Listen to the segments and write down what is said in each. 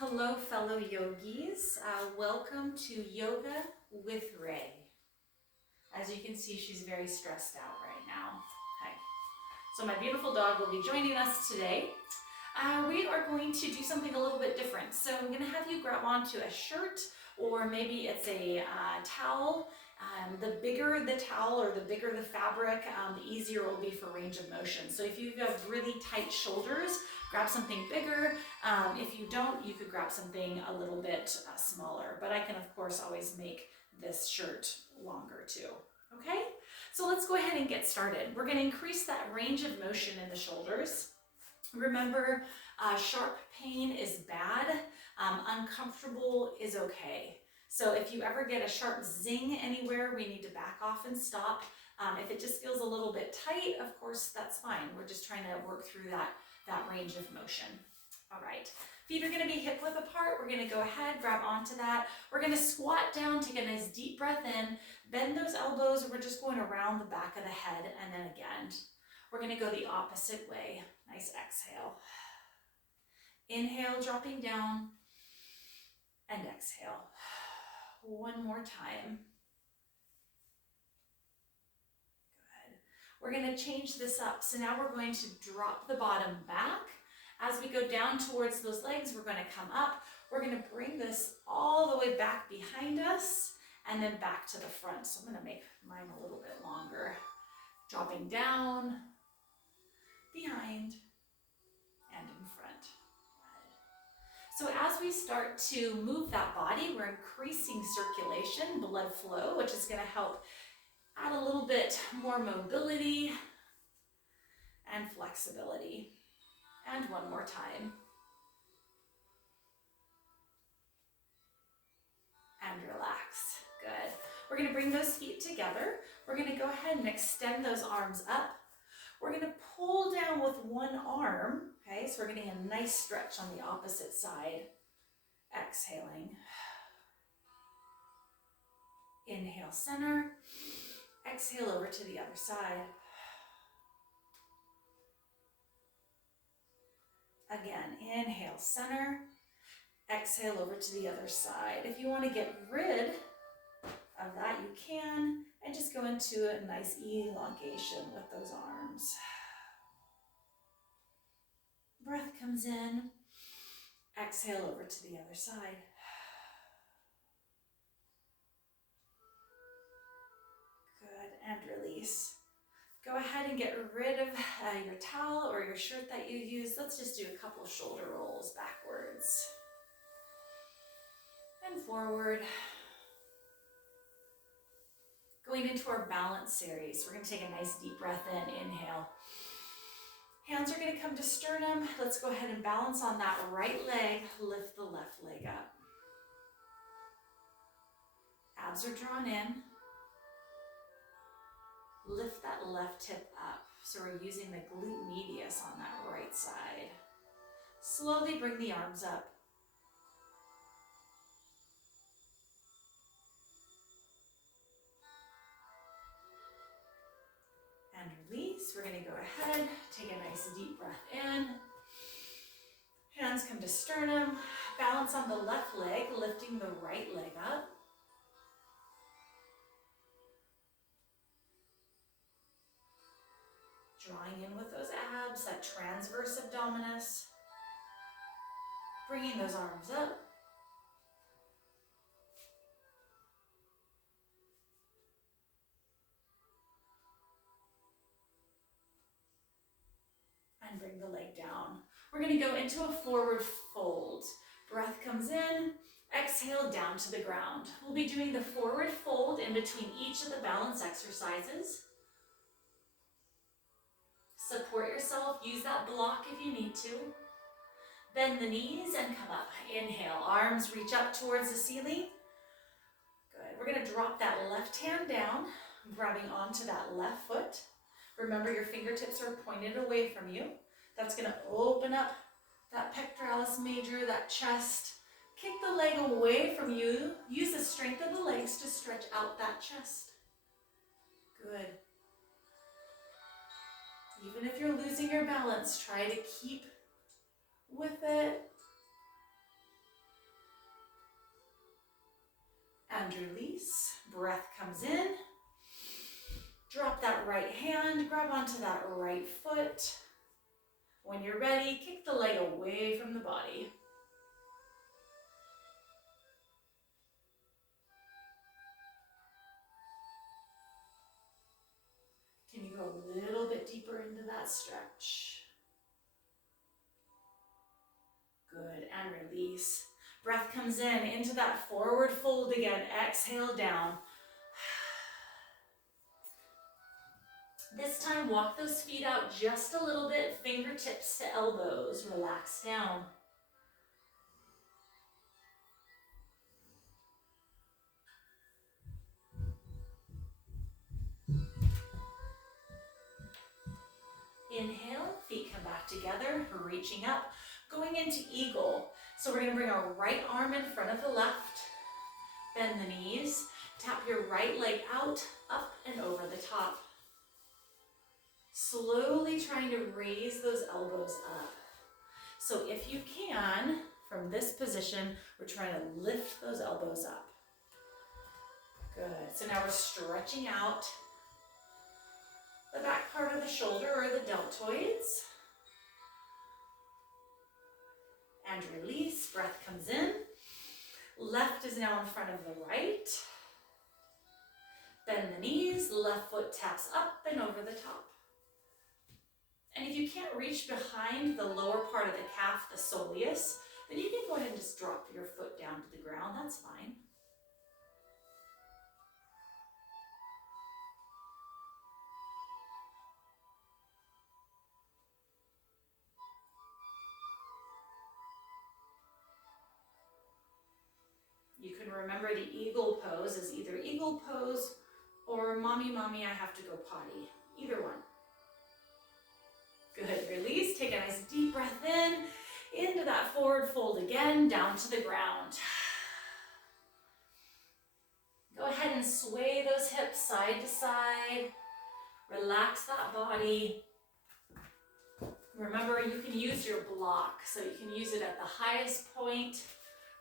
Hello, fellow yogis. Welcome to Yoga with Rae. As you can see, she's very stressed out right now. Hi. So my beautiful dog will be joining us today. We are going to do something a little bit different. So I'm going to have you grab onto a shirt, or maybe it's a towel. The bigger the towel or the bigger the fabric, the easier it will be for range of motion. So if you have really tight shoulders, grab something bigger. If you don't, you could grab something a little bit smaller. But I can, of course, always make this shirt longer too. Okay? So let's go ahead and get started. We're going to increase that range of motion in the shoulders. Remember, sharp pain is bad. Uncomfortable is okay. So if you ever get a sharp zing anywhere, we need to back off and stop. If it just feels a little bit tight, of course, that's fine. We're just trying to work through that range of motion. All right, feet are going to be hip width apart. We're going to go ahead, grab onto that. We're going to squat down, take a nice deep breath in, bend those elbows. We're just going around the back of the head, and then again. We're going to go the opposite way. Nice exhale. Inhale, dropping down, and exhale. One more time. Good. We're going to change this up. So now we're going to drop the bottom back. As we go down towards those legs, we're going to come up. We're going to bring this all the way back behind us and then back to the front. So I'm going to make mine a little bit longer. Dropping down, behind, and in front. So as we start to move that body, we're increasing circulation, blood flow, which is going to help add a little bit more mobility and flexibility. And one more time. And relax. Good. We're going to bring those feet together. We're going to go ahead and extend those arms up. We're going to pull down with one arm. Okay, so we're getting a nice stretch on the opposite side. Exhaling. Inhale, center. Exhale over to the other side. Again, inhale, center. Exhale over to the other side. If you want to get rid of that, you can, and just go into a nice elongation with those arms. Breath comes in. Exhale over to the other side. Good, and release. Go ahead and get rid of your towel or your shirt that you use. Let's just do a couple of shoulder rolls backwards and forward. Going into our balance series, we're going to take a nice deep breath in. Inhale. Hands are going to come to sternum. Let's go ahead and balance on that right leg. Lift the left leg up. Abs are drawn in. Lift that left hip up. So we're using the glute medius on that right side. Slowly bring the arms up. And release. We're going to go ahead, take a nice deep breath in. Hands come to sternum. Balance on the left leg, lifting the right leg up. Drawing in with those abs, that transverse abdominis. Bringing those arms up. And bring the leg down. We're going to go into a forward fold. Breath comes in. Exhale down to the ground. We'll be doing the forward fold in between each of the balance exercises. Support yourself. Use that block if you need to. Bend the knees and come up. Inhale. Arms reach up towards the ceiling. Good. We're going to drop that left hand down, grabbing onto that left foot. Remember, your fingertips are pointed away from you. That's going to open up that pectoralis major, that chest. Kick the leg away from you. Use the strength of the legs to stretch out that chest. Good. Even if you're losing your balance, try to keep with it. and release. Breath comes in. Drop that right hand, grab onto that right foot. When you're ready, kick the leg away from the body. Can you go a little bit deeper into that stretch? Good, and release. Breath comes in into that forward fold again. Exhale down. This time, walk those feet out just a little bit, fingertips to elbows. Relax down. Inhale, feet come back together, reaching up, going into eagle. So we're gonna bring our right arm in front of the left, bend the knees, tap your right leg out, up and over the top. Slowly trying to raise those elbows up. So if you can, from this position, we're trying to lift those elbows up. Good, so now we're stretching out the back part of the shoulder or the deltoids. And release, breath comes in. Left is now in front of the right. Bend the knees, left foot taps up and over the top. And if you can't reach behind the lower part of the calf, the soleus, then you can go ahead and just drop your foot down to the ground, that's fine. You can remember the eagle pose as either eagle pose or mommy, mommy, I have to go potty. Either one. Good, release, take a nice deep breath in, into that forward fold again, down to the ground. Go ahead and sway those hips side to side. Relax that body. Remember, you can use your block, so you can use it at the highest point,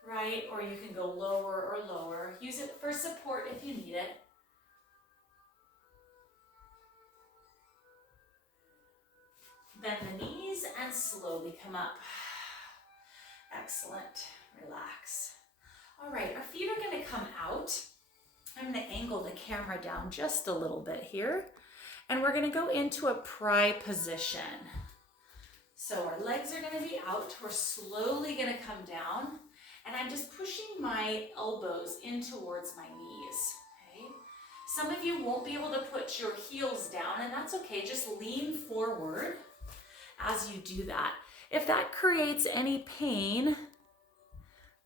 right? Or you can go lower or lower. Use it for support if you need it. Bend the knees and slowly come up. Excellent. Relax. All right, our feet are going to come out. I'm going to angle the camera down just a little bit here. And we're going to go into a pry position. So our legs are going to be out. We're slowly going to come down. And I'm just pushing my elbows in towards my knees. Okay? Some of you won't be able to put your heels down, and that's okay. Just lean forward as you do that. If that creates any pain,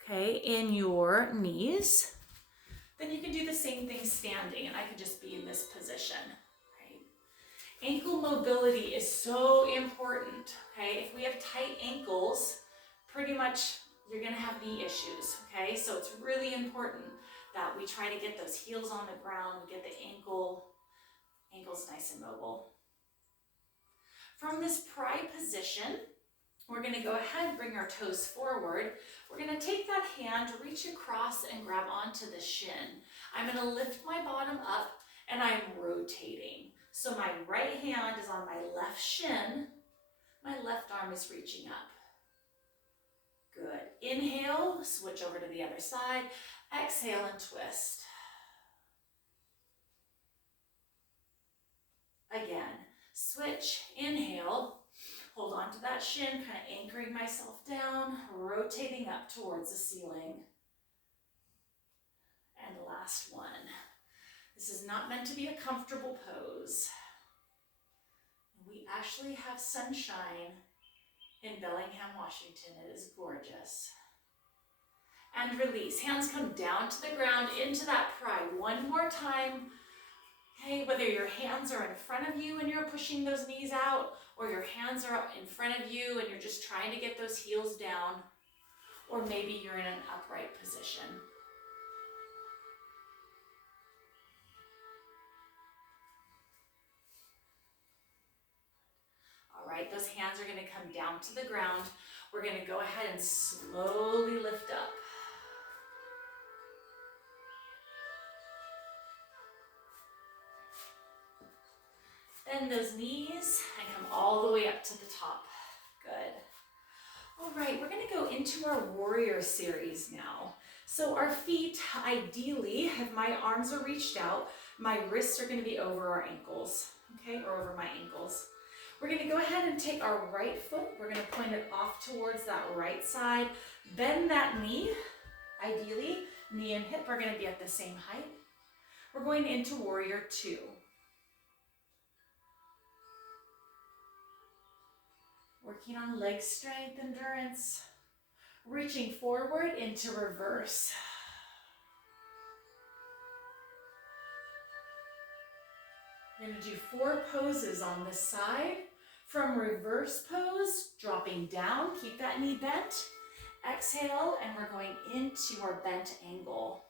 okay, in your knees, then you can do the same thing standing, and I could just be in this position, right? Ankle mobility is so important, okay? If we have tight ankles, pretty much you're gonna have knee issues, okay? So it's really important that we try to get those heels on the ground, we get the ankles nice and mobile. From this pry position, we're gonna go ahead and bring our toes forward. We're gonna take that hand, reach across and grab onto the shin. I'm gonna lift my bottom up and I'm rotating. So my right hand is on my left shin, my left arm is reaching up. Good. Inhale, switch over to the other side. Exhale and twist. Again, switch, inhale, hold on to that shin, kind of anchoring myself down, rotating up towards the ceiling. And last one. This is not meant to be a comfortable pose. We actually have sunshine in Bellingham, Washington. It is gorgeous. And release. Hands come down to the ground into that pry. One more time. Okay, whether your hands are in front of you and you're pushing those knees out, or your hands are in front of you and you're just trying to get those heels down, or maybe you're in an upright position. All right, those hands are going to come down to the ground. We're going to go ahead and slowly lift up. bend those knees and come all the way up to the top. Good. All right, we're gonna go into our warrior series now. So our feet, ideally, if my arms are reached out, my wrists are gonna be over our ankles, okay, or over my ankles. We're gonna go ahead and take our right foot, we're gonna point it off towards that right side, bend that knee, ideally, knee and hip are gonna be at the same height. We're going into warrior two. Working on leg strength, endurance, reaching forward into reverse. We're going to do 4 poses on this side. From reverse pose, dropping down, keep that knee bent. Exhale, and we're going into our bent angle.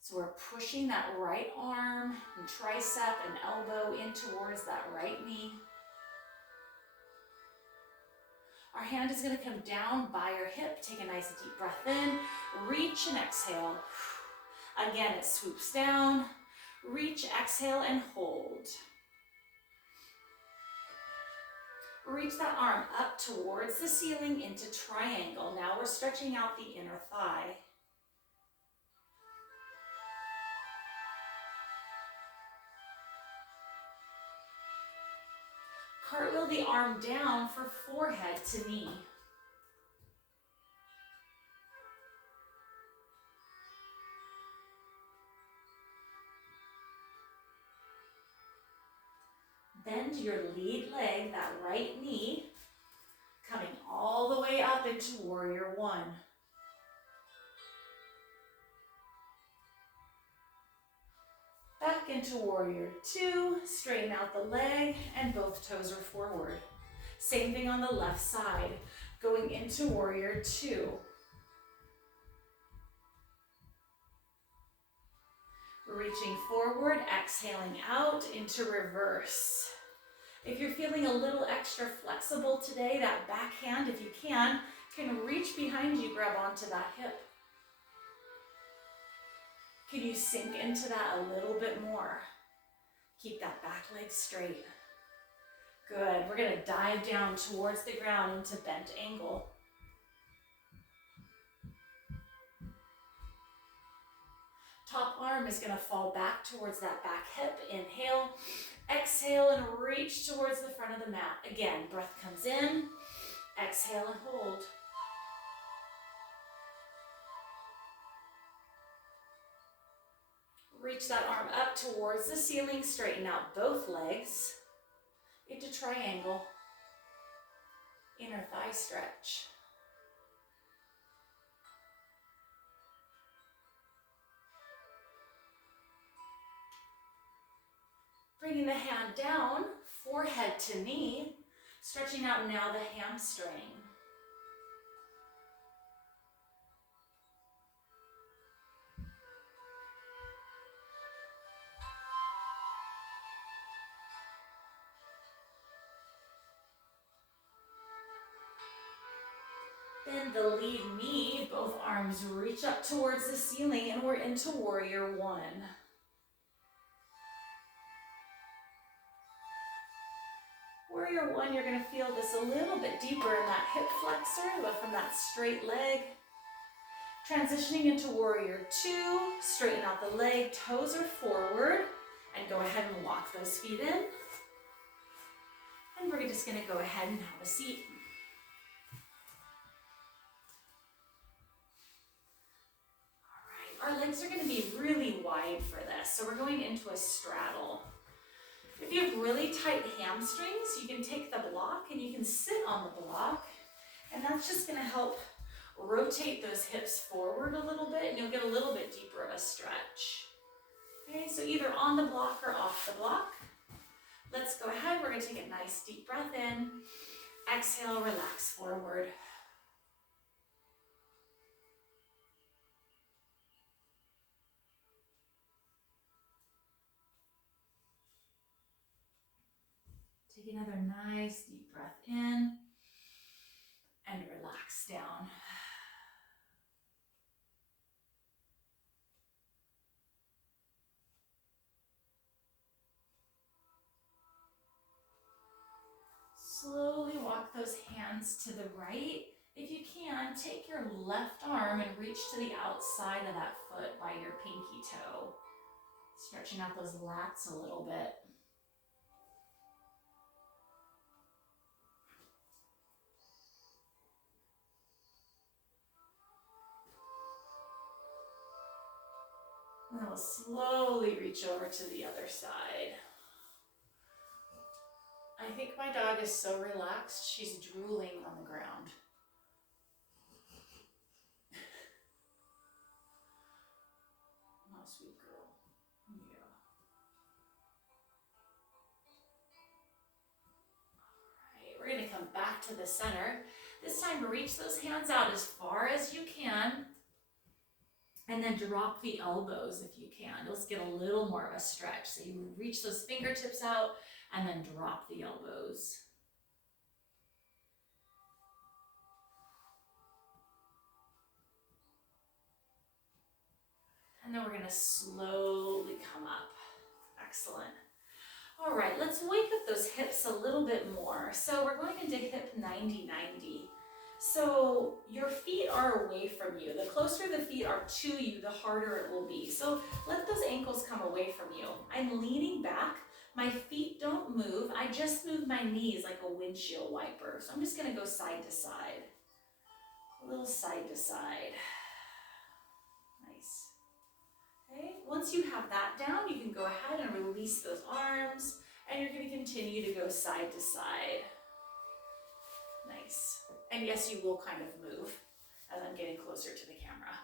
So we're pushing that right arm and tricep and elbow in towards that right knee. Our hand is going to come down by your hip. Take a nice deep breath in. Reach and exhale. Again, it swoops down. Reach, exhale, and hold. Reach that arm up towards the ceiling into triangle. Now we're stretching out the inner thigh. Cartwheel the arm down for forehead to knee. Bend your lead leg, that right knee, coming all the way up into warrior one. Back into warrior two, straighten out the leg and both toes are forward. Same thing on the left side, going into warrior two. Reaching forward, exhaling out into reverse. If you're feeling a little extra flexible today, that back hand, if you can reach behind you, grab onto that hip. Can you sink into that a little bit more? Keep that back leg straight. Good. We're going to dive down towards the ground into bent angle. Top arm is going to fall back towards that back hip. Inhale, exhale, and reach towards the front of the mat. Again, breath comes in, exhale and hold. Reach that arm up towards the ceiling, straighten out both legs into triangle, inner thigh stretch. Bringing the hand down, forehead to knee, stretching out now the hamstring. Bend the lead knee, both arms reach up towards the ceiling, and we're into warrior one. Warrior one, you're going to feel this a little bit deeper in that hip flexor, but from that straight leg. Transitioning into warrior two, straighten out the leg, toes are forward, and go ahead and walk those feet in. And we're just going to go ahead and have a seat. All right, our legs are going to be really wide for this, so we're going into a straddle. If you have really tight hamstrings, you can take the block and you can sit on the block, and that's just going to help rotate those hips forward a little bit, and you'll get a little bit deeper of a stretch. Okay, so either on the block or off the block. Let's go ahead. We're going to take a nice deep breath in. Exhale, relax forward. Take another nice deep breath in and relax down. those hands to the right. If you can, take your left arm and reach to the outside of that foot by your pinky toe. Stretching out those lats a little bit. And then we'll slowly reach over to the other side. I think my dog is so relaxed, she's drooling on the ground. Oh, sweet girl. Yeah. All right, we're gonna come back to the center. This time, reach those hands out as far as you can. And then drop the elbows if you can. You'll get a little more of a stretch. So you reach those fingertips out and then drop the elbows. And then we're gonna slowly come up. Excellent. All right, let's wake up those hips a little bit more. So we're going into hip 90-90. So your feet are away from you. The closer the feet are to you, the harder it will be. So let those ankles come away from you. I'm leaning back. My feet don't move. I just move my knees like a windshield wiper. So I'm just gonna go side to side. A little side to side. Nice. Okay, once you have that down, you can go ahead and release those arms, and you're gonna continue to go side to side. Nice. And yes, you will kind of move as I'm getting closer to the camera.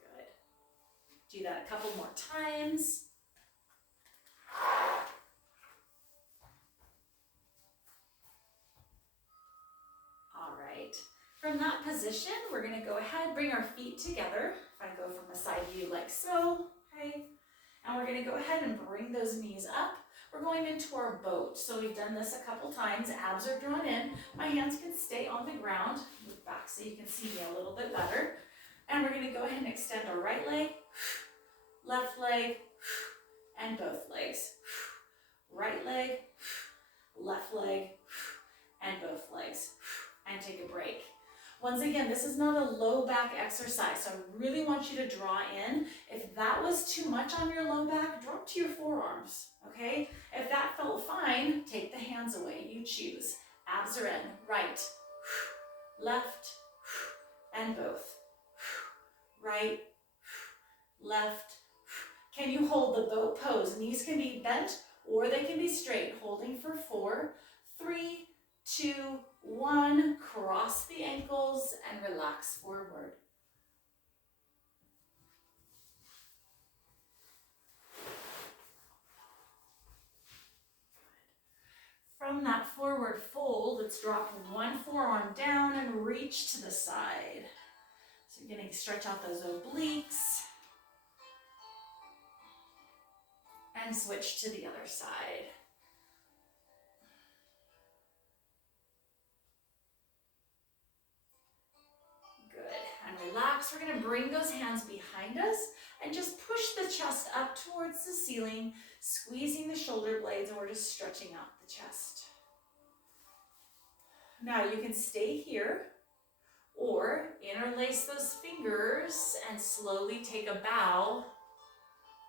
Good. Do that a couple more times. All right. From that position, we're going to go ahead, bring our feet together. If I go from a side view like so, okay. And we're going to go ahead and bring those knees up. We're going into our boat. So we've done this a couple times. Abs are drawn in. My hands can stay on the ground. Move back so you can see me a little bit better. And we're going to go ahead and extend our right leg, left leg, and both legs. Right leg, left leg, and both legs. And take a break. Once again, this is not a low back exercise, so I really want you to draw in. If that was too much on your low back, drop to your forearms, okay? If that felt fine, take the hands away, you choose. Abs are in, right, left, and both. Right, left. Can you hold the boat pose? Knees can be bent or they can be straight. Holding for 4, 3, 2, 1. Cross the ankles and relax forward. From that forward fold, let's drop one forearm down and reach to the side. So you're going to stretch out those obliques. And switch to the other side. Good, and relax. We're gonna bring those hands behind us and just push the chest up towards the ceiling, squeezing the shoulder blades, and we're just stretching out the chest. Now you can stay here or interlace those fingers and slowly take a bow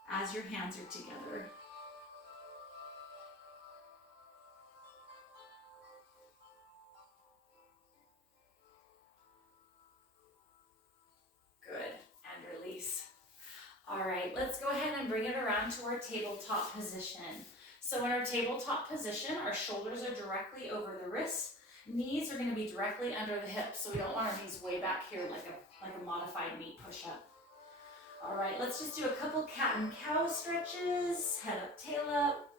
as your hands are together. Good, and release. All right, let's go ahead and bring it around to our tabletop position. So in our tabletop position, our shoulders are directly over the wrists. Knees are going to be directly under the hips, so we don't want our knees way back here like a modified knee push-up. All right, let's just do a couple cat and cow stretches. Head up, tail up.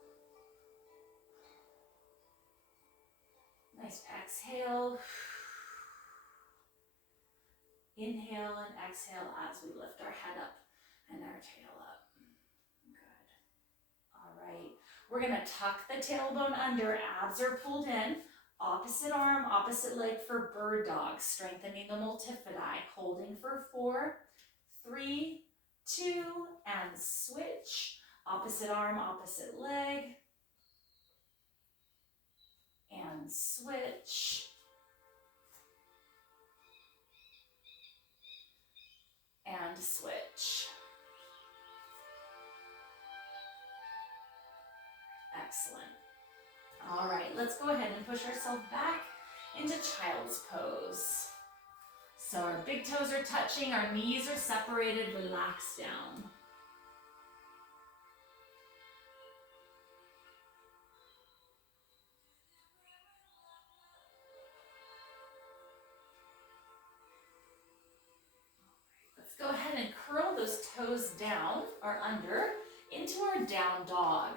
Nice exhale. Inhale and exhale as we lift our head up and our tail up. Good. All right, we're going to tuck the tailbone under. Abs are pulled in. Opposite arm, opposite leg for bird dog, strengthening the multifidi. Holding for 4, 3, 2, and switch. Opposite arm, opposite leg. and switch. And switch. Excellent. All right, let's go ahead and push ourselves back into child's pose. So our big toes are touching, our knees are separated, relax down. Let's go ahead and curl those toes down or under into our down dog.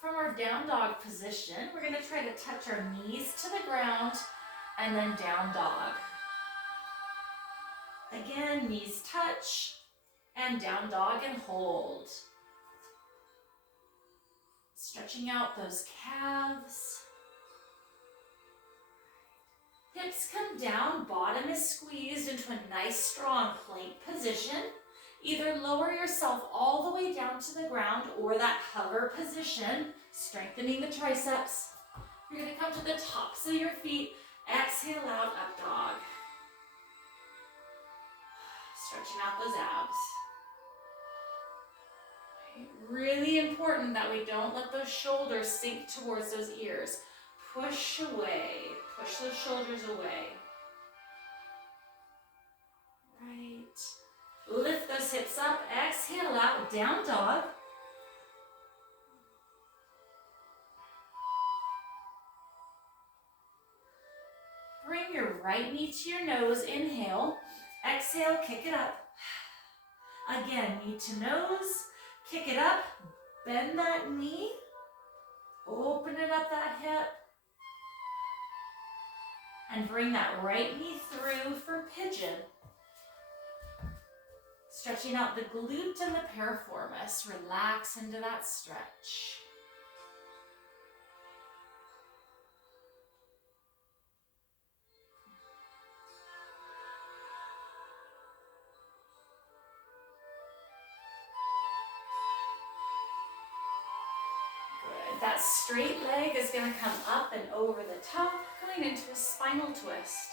From our down dog position, we're going to try to touch our knees to the ground and then down dog. Again, knees touch and down dog and hold. Stretching out those calves. Hips come down, bottom is squeezed into a nice strong plank position. Either lower yourself all the way down to the ground or that hover position, strengthening the triceps. You're going to come to the tops of your feet. Exhale out, up dog. Stretching out those abs. Really important that we don't let those shoulders sink towards those ears. Push away. Push those shoulders away. Right. Lift those hips up. Exhale out, down dog. Bring your right knee to your nose. Inhale. Exhale, kick it up. Again, knee to nose. Kick it up. Bend that knee. Open it up that hip. And bring that right knee through for pigeon. Stretching out the glute and the piriformis. Relax into that stretch. Good. That straight leg is going to come up and over the top, going into a spinal twist.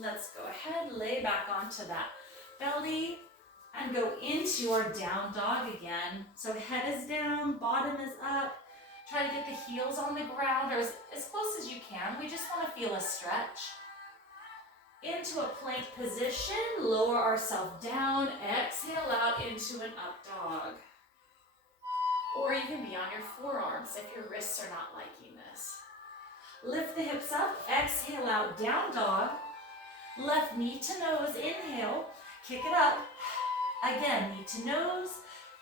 Let's go ahead, lay back onto that belly and go into our down dog again. So head is down, bottom is up. Try to get the heels on the ground or as close as you can. We just want to feel a stretch. Into a plank position, lower ourselves down, exhale out into an up dog. Or you can be on your forearms if your wrists are not liking this. Lift the hips up, exhale out, down dog. Left knee to nose, inhale, kick it up. Again, knee to nose,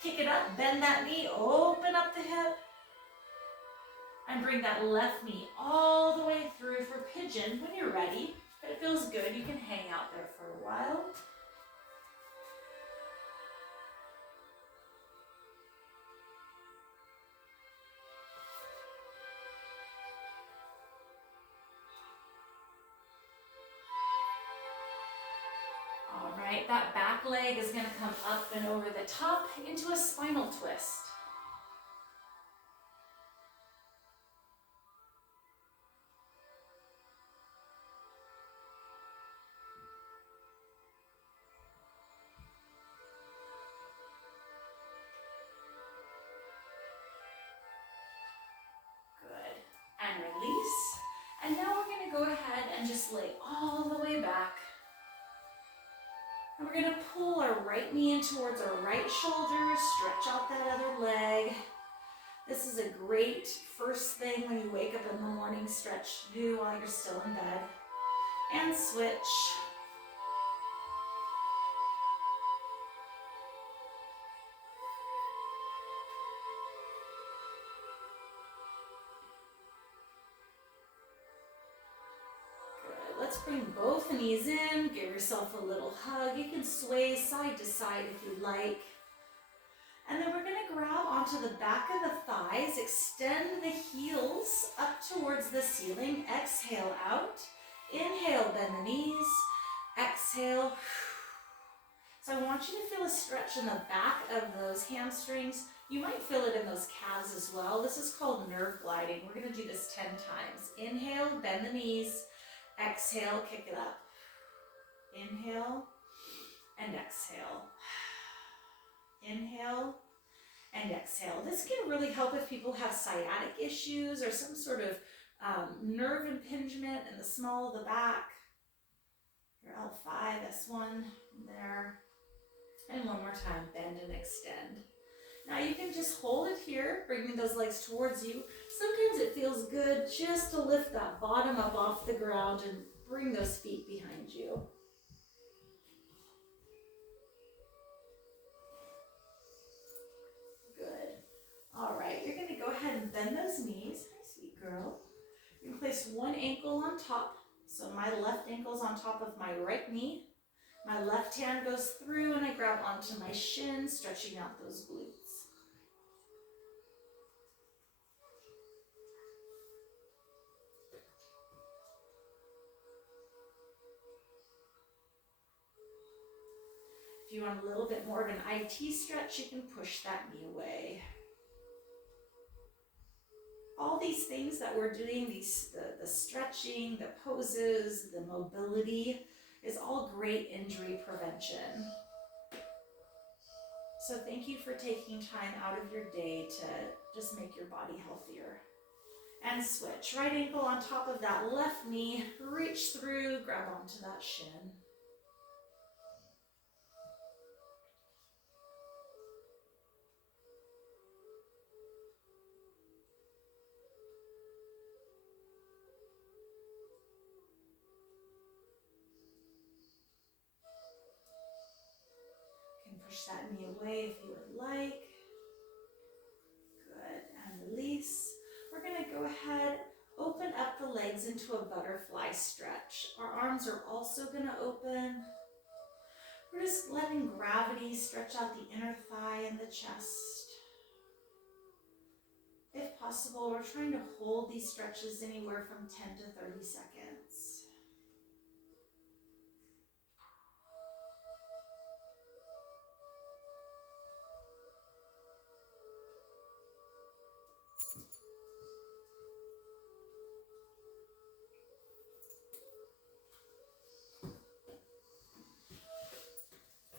kick it up, bend that knee, open up the hip. And bring that left knee all the way through for pigeon. When you're ready, if it feels good, you can hang out there for a while. That back leg is going to come up and over the top into a spinal twist. Good. And release. And now we're going to go ahead and just lay all the way back. And we're going to pull our right knee in towards our right shoulder, stretch out that other leg. This is a great first thing when you wake up in the morning stretch to do while you're still in bed. And switch. Good. let's bring both knees in. Give yourself a little hug. You can sway side to side if you like. And then we're going to grab onto the back of the thighs, extend the heels up towards the ceiling. Exhale out. Inhale, bend the knees. Exhale. So I want you to feel a stretch in the back of those hamstrings. You might feel it in those calves as well. This is called nerve gliding. We're going to do this 10 times. Inhale, bend the knees. Exhale, kick it up. Inhale and exhale. Inhale and exhale. This can really help if people have sciatic issues or some sort of nerve impingement in the small of the back. Your L5, S1, there. And one more time, bend and extend. Now you can just hold it here, bringing those legs towards you. Sometimes it feels good just to lift that bottom up off the ground and bring those feet behind you. Good. All right, you're gonna go ahead and bend those knees. Hi, sweet girl. You can place one ankle on top. So my left ankle's on top of my right knee. My left hand goes through and I grab onto my shin, stretching out those glutes. If you want a little bit more of an IT stretch, you can push that knee away. All these things that we're doing, the stretching, the poses, the mobility, is all great injury prevention. So thank you for taking time out of your day to just make your body healthier. And switch. Right ankle on top of that left knee. Reach through, grab onto that shin. Push that knee away if you would like. Good, and release. We're gonna go ahead, open up the legs into a butterfly stretch. Our arms are also gonna open. We're just letting gravity stretch out the inner thigh and the chest. If possible, we're trying to hold these stretches anywhere from 10 to 30 seconds.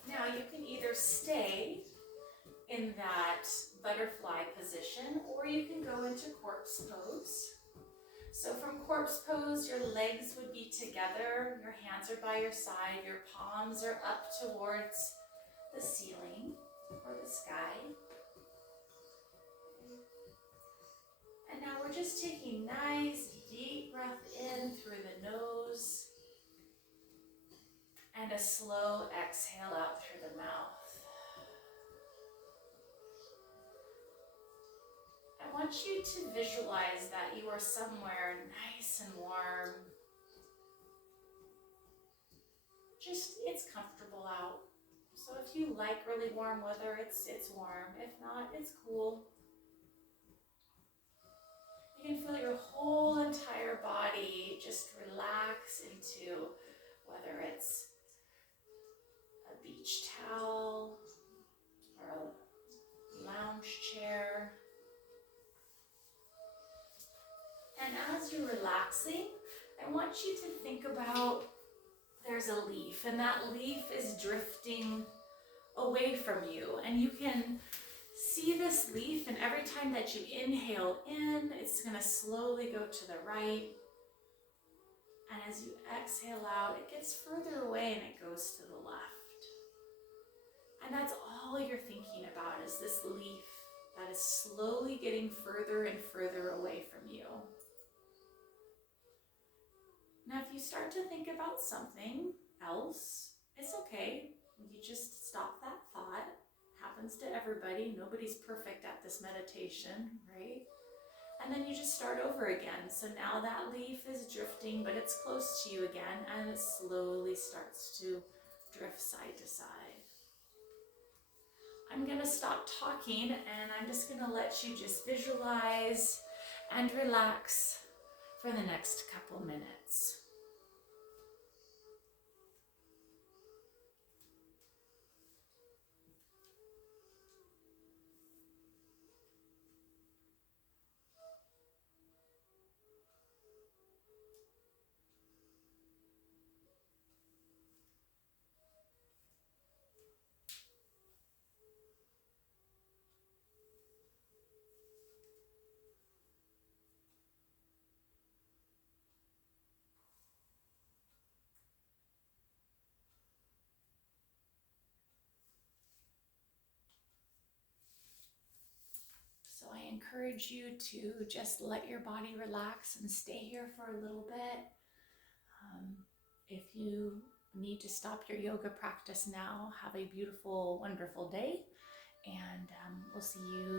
Now you can either stay in that butterfly position or you can go into corpse pose. So from corpse pose, your legs would be together, your hands are by your side, your palms are up towards the ceiling or the sky. And now we're just taking nice deep breath in through the nose and a slow exhale out through the mouth. I want you to visualize that you are somewhere nice and warm. Just, it's comfortable out. So if you like really warm weather, it's warm. If not, it's cool. You can feel your whole entire body just relax into whether it's a beach towel or a lounge chair. And as you're relaxing, I want you to think about there's a leaf, and that leaf is drifting away from you. And you can see this leaf, and every time that you inhale in, it's going to slowly go to the right. And as you exhale out, it gets further away and it goes to the left. And that's all you're thinking about, is this leaf that is slowly getting further and further away from you. Now, if you start to think about something else, it's okay. You just stop that thought. Happens to everybody. Nobody's perfect at this meditation, right? And then you just start over again. So now that leaf is drifting, but it's close to you again, and it slowly starts to drift side to side. I'm gonna stop talking and I'm just gonna let you just visualize and relax for the next couple minutes. So I encourage you to just let your body relax and stay here for a little bit. If you need to stop your yoga practice now, have a beautiful, wonderful day. And we'll see you